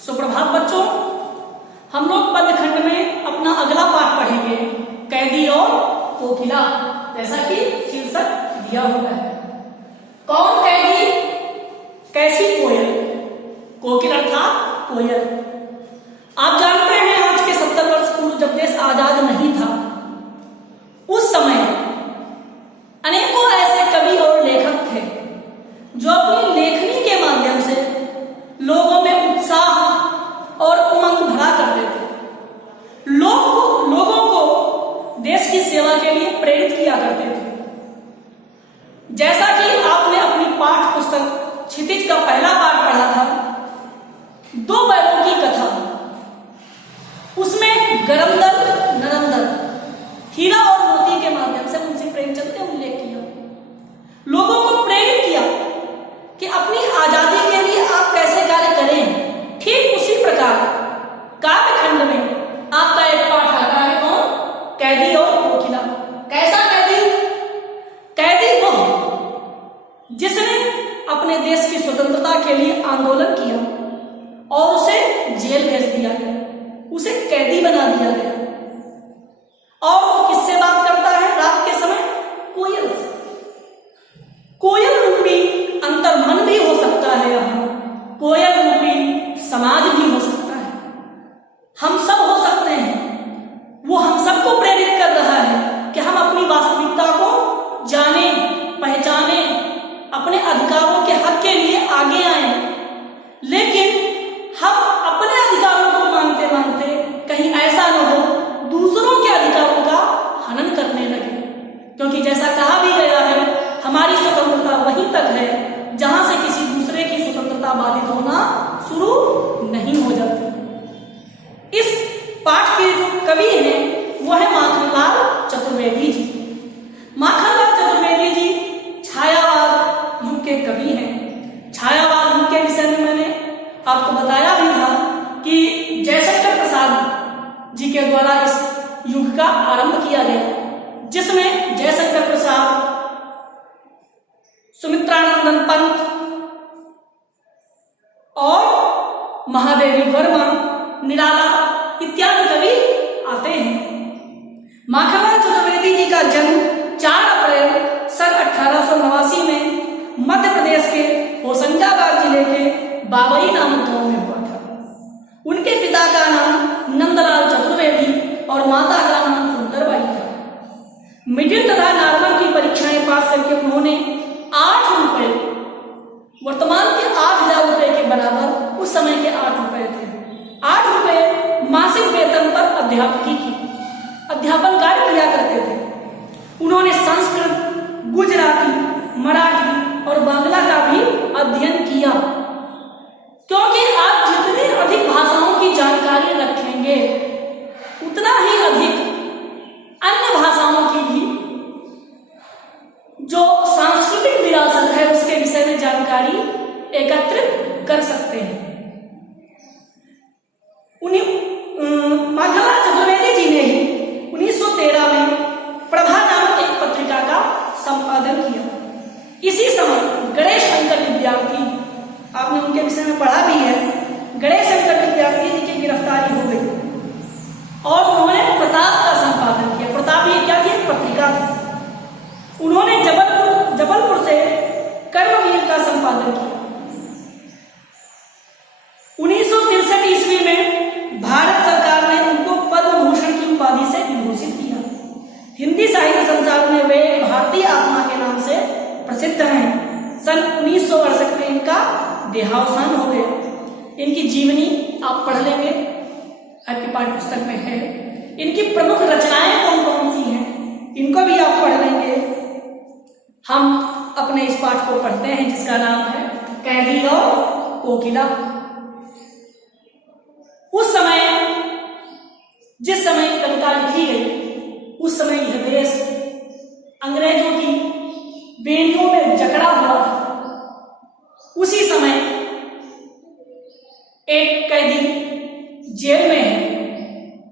सुप्रभात बच्चों, हम लोग पद्य खंड में अपना अगला पाठ पढ़ेंगे, कैदी और कोकिला, जैसा कि शीर्षक दिया हुआ है। कौन कैदी, कैसी कोयल? कोकिल अर्थात कोयल। आप जानते हैं आज के 70 वर्ष पूर्व जब देश आजाद नहीं था, उस समय अनेकों ऐसे कवि और लेखक थे जो अपनी लेखनी के माध्यम से लोगों में उत्साह और उमंग भरा करते थे। लोगों को देश की सेवा के लिए प्रेरित किया करते थे। जैसा कि आपने अपनी पाठ पुस्तक क्षितिज का पहला पाठ पढ़ा था, 2 बैलों की कथा, उसमें गरमदल नरमदल, हीरा और मोती के माध्यम से मुंशी प्रेमचंद ने उल्लेख किया, लोगों को प्रेरित किया कि अपनी आजादी के लिए आप कैसे कार्य करें। ठीक उसी प्रकार काव्य खंड में आपका एक पाठ आता है, कौन? कैदी और कोकिला। कैसा कैदी? कैदी वो जिसने अपने देश की स्वतंत्रता के लिए आंदोलन किया और उसे जेल भेज दिया गया, उसे कैदी बना दिया गया। और वो किससे बात करता है रात के समय? कोयल से। कोयल रूपी अंतर्मन भी हो सकता है, यहाँ कोयल रूपी समाज भी हो सकता है, हम सब हो सकते हैं। वो हम सबको प्रेरित कर रहा है कि हम अपनी वास्तविकता को जाने, पहचाने, अपने अधिकारों के हक के लिए आगे आए। लेकिन हम अपने अधिकारों को मांगते मांगते कहीं ऐसा न हो दूसरों के अधिकारों का हनन करने लगे, क्योंकि जैसा कहा भी गया है, हमारी स्वतंत्रता वहीं तक है जहां से किसी दूसरे की स्वतंत्रता बाधित होना शुरू नहीं हो जाती। इस पाठ के जो कवि हैं वो है माखनलाल चतुर्वेदी जी। माखनलाल चतुर्वेदी जी छायावाद युग के कवि हैं। छायावाद युग के विषय में मैंने आपको बताया भी था कि जयशंकर प्रसाद जी के द्वारा इस युग का आरंभ किया गया, जिसमें जयशंकर प्रसाद, सुमित्रानंदन पंत और महादेवी वर्मा, निराला इत्यादि कवि आते हैं। माखनलाल चतुर्वेदी जी का जन्म 4 अप्रैल सन 1889 में मध्य प्रदेश के होशंगाबाद जिले के बाबरी नामक गांव में हुआ था। उनके पिता का नाम नंदलाल चतुर्वेदी और माता का नाम सुंदरबाई था। मिडिल तथा नॉर्मल की परीक्षाएं पास करके उन्होंने 8 रुपए, वर्तमान के 8,000 रुपए के बराबर उस समय के 8 रुपए थे, 8 रुपए मासिक वेतन पर अध्यापन कार्य किया करते थे। उन्होंने संस्कृत, गुजराती, मराठी और बांग्ला का भी अध्ययन किया, क्योंकि आप जितनी अधिक भाषाओं की जानकारी रखेंगे उतना ही अधिक अन्य भाषाओं की भी जो सांस्कृतिक विरासत है उसके विषय में जानकारी एकत्रित कर सकते हैं। माखनलाल चतुर्वेदी जी ने ही 1913 में प्रभा नामक एक पत्रिका का संपादन किया। इसी समय गणेश शंकर विद्यार्थी, आपने उनके विषय में पढ़ा भी है, गणेश शंकर विद्यार्थी जी की गिरफ्तारी हो गई और उन्होंने प्रताप का संपादन किया। प्रताप ये क्या थी? पत्रिका थी। उन्होंने जबलपुर से कर्मवीर का संपादन किया। 1963 ईस्वी में भारत सरकार ने उनको पद्म भूषण की उपाधि से विभूषित किया। हिंदी साहित्य संसार में वे भारतीय आत्मा के नाम से प्रसिद्ध हैं। सन 1968 में इनका देहावसान हो गया। इनकी जीवनी आप पढ़ लेंगे, आपकी पाठ्य पुस्तक में है। इनकी प्रमुख रचनाएं कौन कौन सी हैं इनको भी आप पढ़ लेंगे। हम अपने इस पाठ को पढ़ते हैं जिसका नाम है कैदी और कोकिला। उस समय, जिस समय कविता लिखी गई, उस समय यह देश अंग्रेजों की बेड़ियों में जकड़ा हुआ था। उसी समय एक कैदी जेल में है,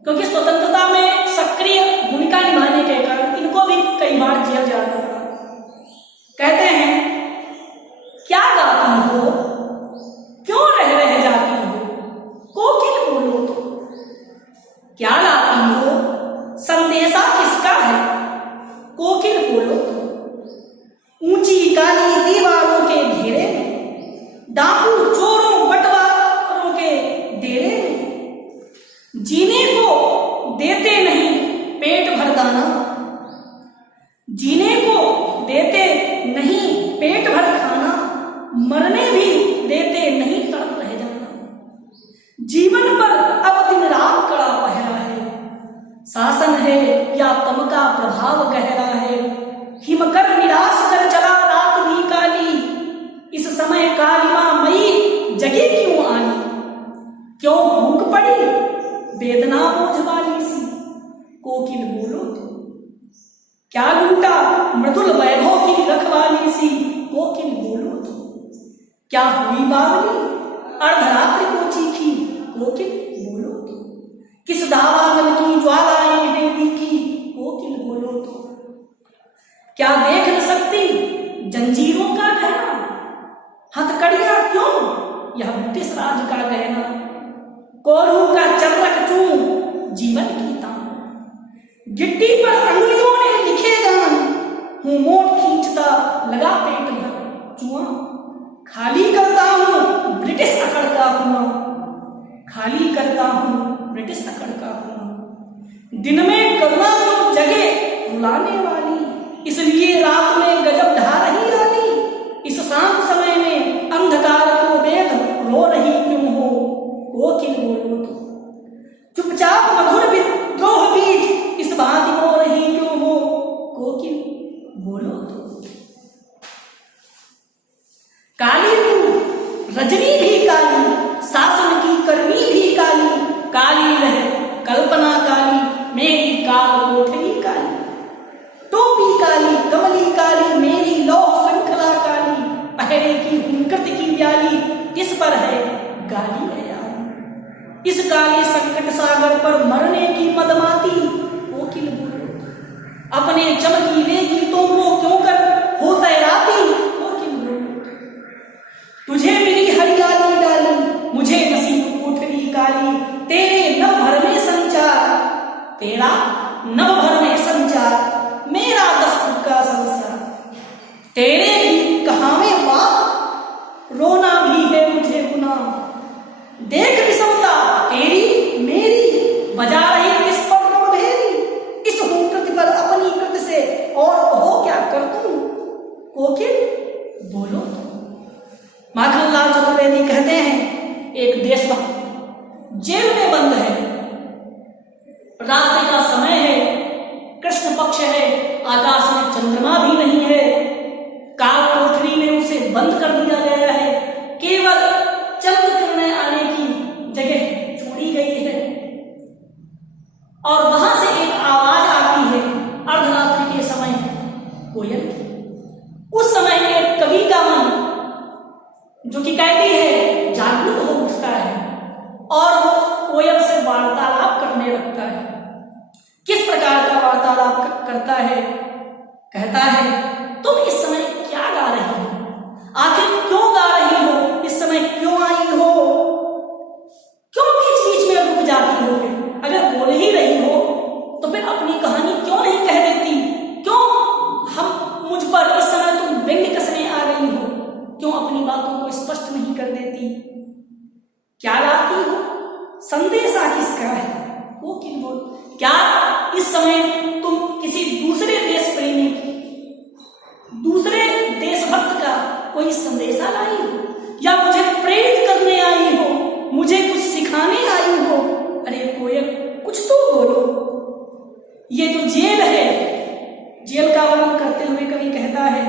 क्योंकि स्वतंत्रता में सक्रिय भूमिका निभाने के कारण इनको भी कई बार जेल जाना पड़ा। कहते हैं, क्या गाती हो, क्यों रह जाती हो, मरने भी देते नहीं, तड़प रह जाना। जीवन पर अब दिन रात कड़ा पहरा है, शासन है या तम का प्रभाव गहरा है। हिमकर निराश कर चला रात भी काली, इस समय कालिमा मई जगी क्यों आनी। क्यों भूख पड़ी वेदना बोझ वाली सी, कोकिल बोलो तो। क्या लूटा मृदुल वैभव की रखवाली सी, कोकिल बोलो तो। क्या हुई बावली अर्धरात्रि को चीखी, कोकिल बोलो तो। किस दावानल की ज्वालाएं हैं दिखी, कोकिल बोलो तो। क्या देख न सकती जंजीरों का गहना, हथकड़ियां क्यों यह ब्रिटिश राज का गहना। कोरू का चर्रक चूं जीवन की तान, गिट्टी पर अंगुलियों ने लिखे गान। हूं मोट खींचता लगा पेट भर चुआ, खाली करता हूं ब्रिटिश अकड़ का कुआं। खाली करता हूं ब्रिटिश अकड़ का कुआं। दिन में करुणा जो जगे रुलाने वाली, इसलिए रात में गजब ढा रही रानी। इस शांत समय में अंधकार को वेद रो रही क्यों हो, कोकिल बोलो तो। चुपचाप मधुर विद्रोह बीज इस भांति हो रही क्यों हो, कोकिल बोलो तो। काली तू रजनी भी काली, शासन की कर्मी भी काली। काली लहर कल्पना काली, मेरी काल कोठरी काली। टोपी काली कमली काली, मेरी लौ श्रृंखला काली। पहरे की हुंकत की व्याली, किस पर है गाली है यारी। इस काले संकट सागर पर मरने की मदमाती, कोकिल बोलो। अपने चमकीले गीतों को क्यों कर हो तैराती, कोकिल बोलो। तुझे मिली हरियाली डाली, मुझे नसीब कोठरी काली। तेरे नव भर में संचार, तेरा नव भर में संचार, मेरा 10 फुट का संसार। तेरे भी कहावे बात, रोना भी है मुझे गुना। देख विषमता तेरी मेरी, बजा रही इस पर भेरी। इस हुंकृत पर अपनी कृत से और हो क्या कर दूं, कोकिल बोलो तो। माखनलाल चतुर्वेदी कहते हैं, एक देशभक्त जेल में बंद है, रात्रि का समय है, कृष्ण पक्ष है, आकाश में चंद्रमा भी नहीं है। काल कोठरी में उसे बंद कर दिया गया है, केवल चंद्र किरणें आने की जगह छोड़ी गई है। और वहां से एक आवाज आती है अर्धरात्रि के समय, कोयल की। उस समय एक कवि का मन जो कि कहती है जागरूक हो उठता है और वो कोयल से वार्तालाप करने लगता है। किस प्रकार का वार्तालाप करता है, कहता है तुम इस समय क्या गा रही हो, आखिर क्यों गा रही हो, इस समय क्यों आई हो, क्यों बीच बीच में रुक जाती हो। अगर बोल ही रही हो तो फिर अपनी कहानी क्यों नहीं कह देती, क्यों हम मुझ पर इस समय तुम व्यंग्य कसने आ रही हो, क्यों अपनी बातों को स्पष्ट नहीं कर देती। क्या लाती हो, संदेशा किसका है, वो किन बोल। क्या इस समय तुम किसी दूसरे देश प्रेमी, दूसरे देशभक्त का कोई संदेशा लाई हो, या मुझे प्रेरित करने आई हो, मुझे कुछ सिखाने आई हो। अरे कोयल कुछ तो बोलो। ये जो जेल है, जेल का वर्णन करते हुए कवि कहता है,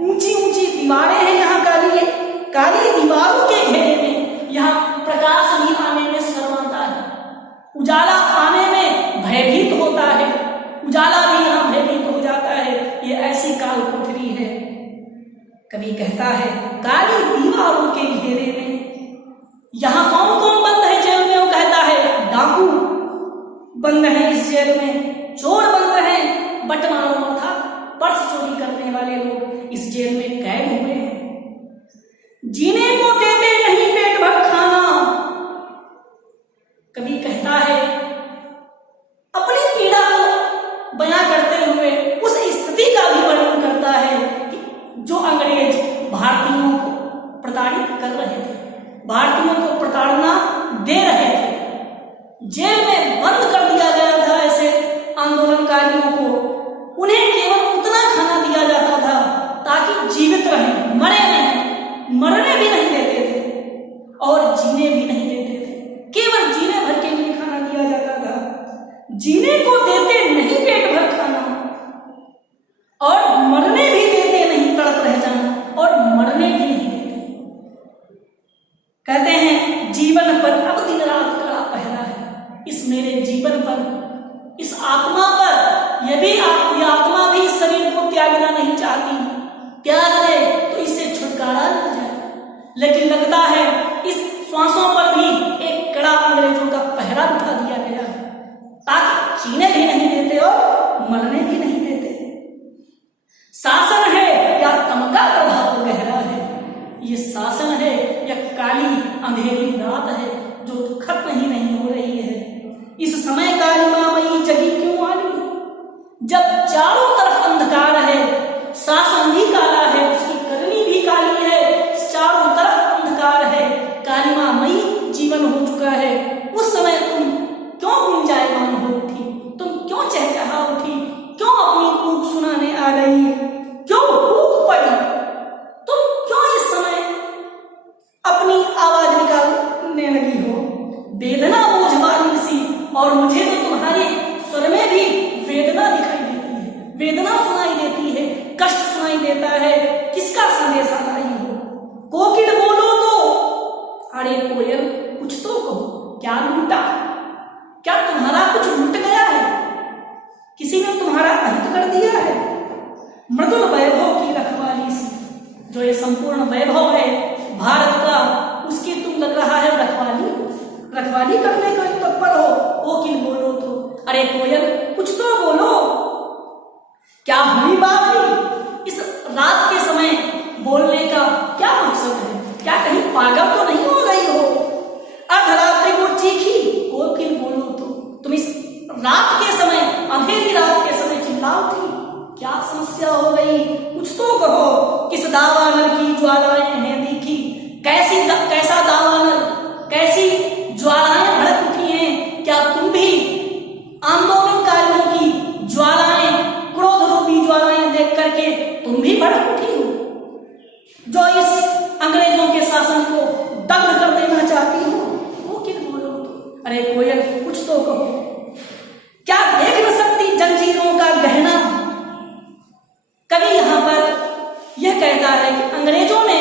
ऊंची ऊंची दीवारें हैं यहाँ काली, काली दीवारों के घेरे में यहाँ प्रकाश नहीं आने में शर्माता है, उजाला आने में भयभीत होता है, उजाला भी यहाँ भयभीत हो जाता है। ये ऐसी काल कोठरी है। कवि कहता है काली दीवारों के घेरे में यहाँ कौन कौन बंद है जेल में, वो कहता है डाकू बंद है इस जेल में, चोर बंद है, बटमारों अर्थात पर्स चोरी करने वाले लोग इस जेल में कैद हुए हैं। जीने को देते नहीं पेट भर खाना। कवि कहता है अपनी पीड़ा को बयां करते हुए उस स्थिति का भी वर्णन करता है कि जो अंग्रेज भारतीयों को प्रताड़ित कर रहे थे, भारतीयों को प्रताड़ना दे रहे थे, जेल में बंद कर दिया गया था ऐसे आंदोलनकारियों को। उन्हें केवल उतना खाना दिया जाता था ताकि जीवित रहें, मरे नहीं। मरने जीने भी नहीं देते थे, केवल जीने भर के लिए खाना दिया जाता था। जीने को देते नहीं पेट भर खाना, और मरने भी देते नहीं तड़प रह जाना, और मरने भी नहीं देते। कहते हैं जीवन पर अब दिन रात कड़ा पहरा है, इस मेरे जीवन पर, इस आत्मा पर, यदि ये आत्मा भी इस शरीर को त्यागना नहीं चाहती, त्याग दे तो इससे छुटकारा मिल जाए, लेकिन लगता है इस श्वासों पर भी एक कड़ा अंग्रेजों का पहरा उठा दिया गया है, ताकि जीने भी नहीं देते और मरने भी नहीं देते। शासन है या तम का प्रभाव गहरा है, ये शासन है या काली अंधेरी रात है जो खत्म ही नहीं हो रही है। इस समय कालिमामयी जगी क्यों आली, जब चारों तरफ अंधकार है, शासन भी काला है, उसकी करनी भी काली है, चारों तरफ अंधकार है, कालिमामयी जीवन हो चुका है, उस समय तुम क्यों गुंजायमान हो उठी, तुम क्यों चहचहा उठी, क्यों अपनी कूक सुनाने आ गई, क्यों कूक पड़ी, तुम क्यों इस समय अपनी आवाज निकालने लगी हो। वेदना बोझ वाली सी, और मुझे तो तुम्हारे स्वर में भी वेदना दिखाई देती है, वेदना सुनाई देती है, कष्ट सुनाई देता है। किसका संदेशा लाई हो, कोकिल बोलो तो, अरे कोयल कुछ तो कहो, क्या लूटा, क्या तुम्हारा कुछ लूट गया है, किसी ने तुम्हारा अहित कर दिया है। मृदुल वैभव की रखवाली सी, जो ये संपूर्ण वैभव है भारत का, उसकी तुम लग रहा है रखवाली करने का तत्पर हो। कोकिल बोलो तो, अरे कोयल कुछ तो बोलो, क्या हुई बात, इस रात के समय बोलने का क्या मकसद है, क्या कहीं पागल तो नहीं हो गई हो। अर्धरात्रि को चीखी कोकिल बोलो तो, तुम इस रात के समय, अंधेरी रात के समय चिल्ला उठी, क्या समस्या हो गई, कुछ तो कहो। किस दावानल की ज्वालाएं हैं दिखी, कैसा दावानल, कैसी ज्वालाएं भड़क उठी हैं, क्या तुम भी आंदोलनकारियों की ज्वालाएं, क्रोध रूपी ज्वालाएं देख करके तुम भी भड़क उठी हो, जो इस अंग्रेजों के शासन को दग्ध कर देना चाहती हो। कोकिल बोलो तो, अरे कोयल कुछ तो कहो, क्या देख न सकती जंजीरों का गहना। कवि यहाँ पर यह कहता है कि अंग्रेजों ने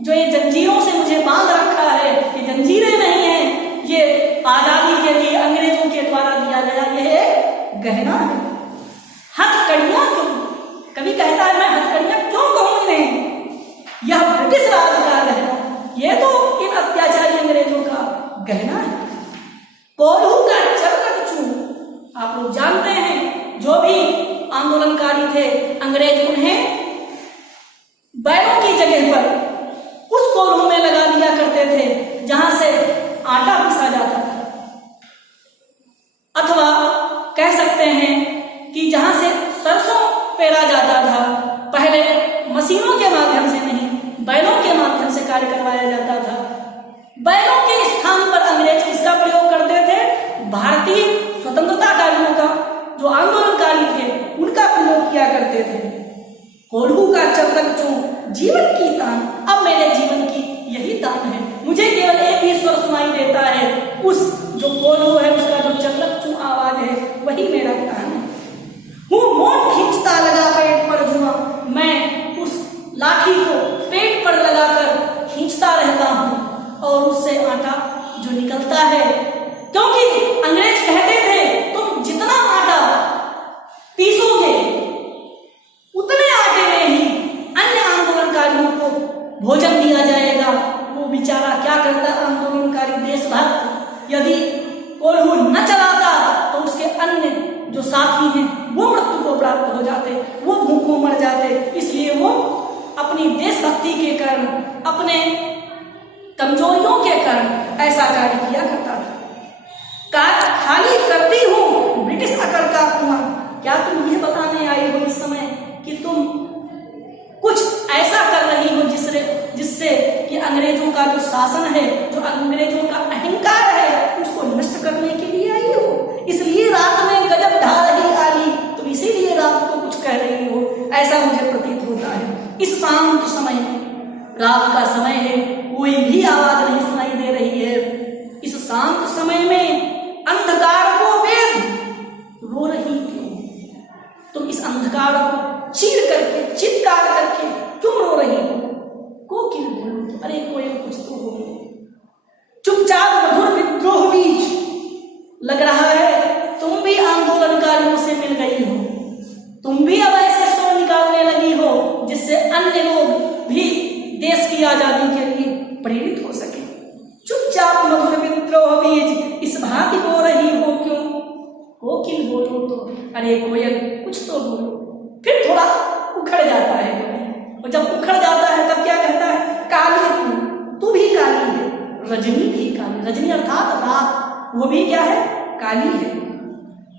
जो ये जंजीरों से मुझे बांध रखा है, ये जंजीरें नहीं है, ये आजादी के लिए अंग्रेजों के द्वारा दिया गया यह गहना है। हथकड़ियां क्यों, कवि कहता है मैं हथकड़ियां क्यों कहूं इन्हें, यह ब्रिटिश राज का गहना, यह तो इन अत्याचारी अंग्रेजों का गहना है। कोल्हू का चरकट चूम, आप लोग जानते हैं जो भी आंदोलनकारी थे अंग्रेज, उन्हें बैलों की जगह पर उस कोल्हू में लगा दिया करते थे जहां से आटा पीसा जाता था, अथवा कह सकते हैं कि जहां से सरसों पेरा जाता था। पहले मशीनों के माध्यम से नहीं, बैलों के माध्यम से कार्य करवाया जाता था। बैलों के स्थान पर अंग्रेज किसका प्रयोग करते थे, भारतीय स्वतंत्रताकारियों का, जो आंदोलनकारी थे उनका प्रयोग किया करते थे। कोल्हू का चरकट चूम जीवन की तान, अब मेरे जीवन की यही तान है, मुझे केवल एक ही स्वर सुनाई देता है, उस जो कोल्हू है उसका जो चरकट चूम आवाज है वही मेरा तान है। हूँ मोट खींचता लगा पेट पर जुआ, मैं उस लाठी को पेट पर लगाकर खींचता रहता हूँ, और उससे आटा जो निकलता है, क्योंकि अंग्रेज कहते थे तुम जितना आटा पीसोगे उतने आटे में ही अन्य आंदोलनकारियों को भोजन दिया जाएगा। वो बेचारा क्या करता आंदोलनकारी देशभक्त, यदि कोल्हू न चलाता तो उसके अन्य जो साथी हैं वो मृत्यु को प्राप्त हो जाते, वो भूखों मर जाते। इसलिए वो अपनी देशभक्ति के कारण, अपने कमजोरियों के कारण ऐसा कार्य किया करता था। काज खाली करती हूँ ब्रिटिश अकड़ का कुआं, क्या तुम ये बताने आई हो इस समय कि तुम कुछ ऐसा कर रही हो जिससे कि अंग्रेजों का जो शासन है, जो अंग्रेजों का अहंकार है, उसको नष्ट करने के लिए आई हो। इसलिए रात में गजब ढा रही आली, तुम इसीलिए रात को कुछ कह रही हो, ऐसा मुझे प्रतीत होता है। इस शांत समय में, रात का समय है, कोई भी आवाज नहीं सुनाई दे रही अरे कोई कुछ तो बोलो। चुपचाप मधुर विद्रोह बीज, लग रहा है तुम भी आंदोलनकारियों से मिल गई हो, तुम भी अब ऐसे स्वर निकालने लगी हो जिससे अन्य लोग भी देश की आजादी के लिए प्रेरित हो सके। चुपचाप मधुर विद्रोह बीज इस भांति बो रही हो क्यों? कोकिल बोलो तो, अरे कोयल कुछ तो बोलो। फिर थोड़ा उखड़ जाता है कोयल, और जब उखड़ जाता है तब क्या कहता है? काली तू भी काली है, रजनी भी काली, रजनी अर्थात रात, वो भी क्या है? काली है।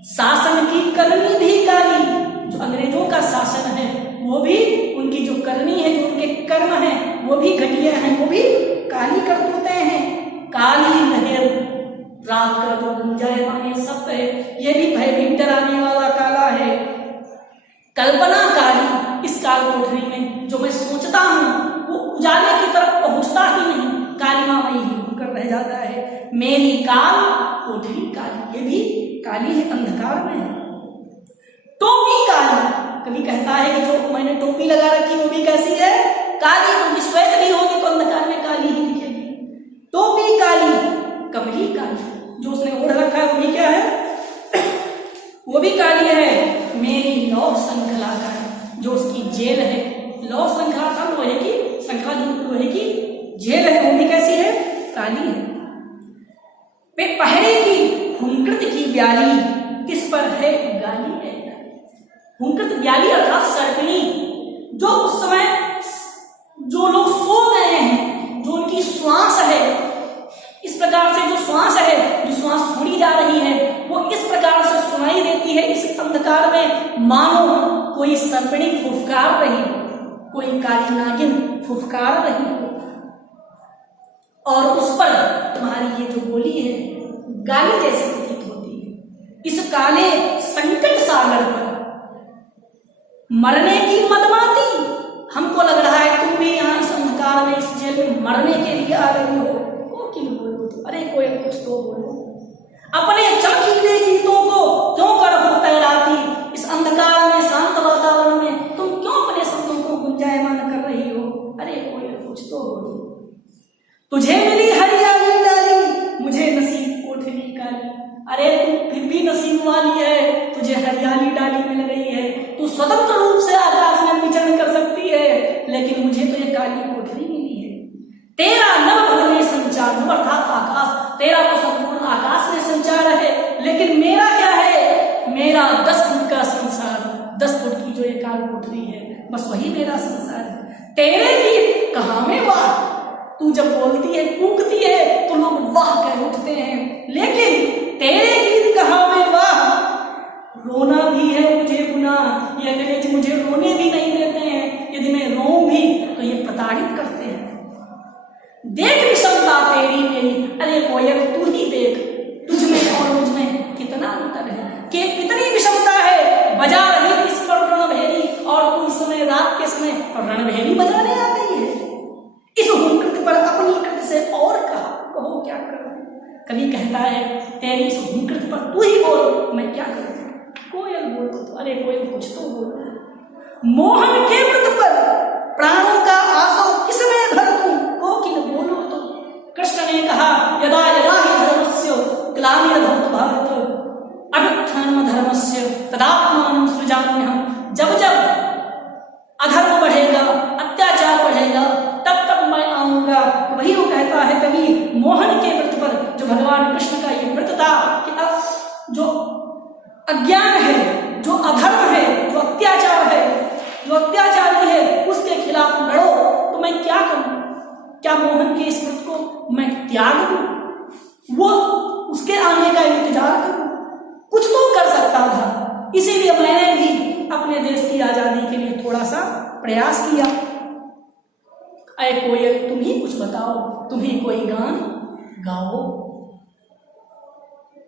शासन की करनी भी काली, जो अंग्रेजों का शासन है वो भी, उनकी जो करनी है, जो उनके कर्म है वो भी घटिया हैं, वो भी काली करतूतें हैं। काली लहर रात का जो गुंजायमान शब्द है, ये भी भयभीत डराने वाला काला है। कल्पना काली, इस काल कोठरी में जो मैं सोचता हूँ वो उजाले की तरफ पहुंचता ही नहीं, कालिमामयी ही होकर रह जाता है। मेरी काल कोठरी काली, ये भी काली है, अंधकार में है। टोपी काली, कभी कहता है कि जो मैंने टोपी लगा रखी वो भी कैसी है? काली, क्योंकि श्वेत नहीं होगी तो अंधकार में काली ही दिखेगी। टोपी काली, कमली काली, जो उसने ओढ़ रखा है वो भी क्या है? वो भी काली है। मेरी लौ श्रृंखला काली, जो उसकी जेल है, लौ श्रृंखला था लोहे की श्रृंखला, जो लोहे की जेल है वो भी कैसी है? काली है। पहरे की हुंकृत की ब्याली, किस पर है गाली है? हुंकृत ब्याली अर्थात सर्पिणी, जो उस समय जो लोग सो गए हैं, जो उनकी श्वास है, इस प्रकार से जो श्वास है, जो श्वास छोड़ी जा रही है, वो इस प्रकार से सुनाई देती है इस अंधकार में, मानो कोई सर्पिणी फुफकार रही, कोई काली नागिन फुफकार रही, और उस पर तुम्हारी ये जो बोली है गाली जैसी प्रतीत होती है। इस काले संकट सागर पर मरने की मदमाती, हमको लग रहा है तुम भी यहाँ इस अंधकार में, इस जेल में मरने के लिए आ रही हो। कोकिल बोलो तो, अरे कोई कुछ तो बोलो। अपने चमकीले गीतों को क्यों कर हो तैराती, इस अंधकार में, शांत वातावरण में तुम क्यों अपने शब्दों को गुंजायमान कर रही हो? अरे कोई कुछ तो बोलो। तुझे मिली हरियाली डाली, मुझे नसीब कोठरी काली, अरे तू फिर भी नसीब वाली है, तुझे हरियाली डाली मिल रही है, तू स्वतंत्र रूप से आकाश में विचरण कर सकती है, लेकिन मुझे तो ये काली कोठरी मिली है। तेरा नव भर में संचार, नव अर्थात आकाश, तेरा तो संपूर्ण आकाश में संचार है, लेकिन मेरा क्या है? मेरा 10 फुट का संसार, 10 फुट की जो ये काल कोठरी है, बस वही मेरा संसार है। तेरे गीत कहाँ में वाह, तू जब बोलती है, कूकती है तो लोग वाह कह उठते हैं, लेकिन तेरे गीत कहाँ में वाह। रोना भी है मुझे गुनाह, ये अंग्रेज मुझे रोने भी नहीं देते हैं, यदि मैं रोऊं भी तो ये प्रताड़ित करते हैं। देख विषमता तेरी मेरी, अरे कोयल तू ही देख, तुझ में और मुझ में कितना अंतर है, कि कितनी विषमता है। बजा रही इस पर रणभेरी, और तू इस समय रात के समय रणभेरी बजाने आ गई है। इस हुंकृत पर अपनी कृत से और कहो क्या करूं? कभी कहता है तेरी इस हुंकृत पर तू ही बोल, मैं क्या करूं? कोयल बोलो तो, अरे कोयल कुछ तो बोलो। मोहन के व्रत पर प्राणों का आसो किसमें भर दूं? कोकिल बोलो तो। कृष्ण ने कहा यदा यदा हि धर्मस्य ग्लानिर्भवति भारत अभ्युत्थानं धर्मस्य तदात्मानं सृजाम्यहम्, जब जब अधर्म बढ़ेगा, अत्याचार बढ़ेगा, तब तब मैं आऊंगा। वही वो कहता है कवि, मोहन के व्रत पर, जो भगवान कृष्ण का ये व्रत था कि अब जो अज्ञान है, जो अधर्म है, जो अत्याचार है, जो अत्याचारी है, उसके खिलाफ लड़ो, तो मैं क्या करूं? क्या मोहन के इस व्रत को मैं त्याग दूं? वो उसके आने का इंतजार करूं? कुछ तो कर सकता था। इसीलिए मैंने भी अपने देश की आजादी के लिए थोड़ा सा प्रयास किया। अरे कोयल तुम ही कुछ बताओ, तुम ही कोई गान गाओ।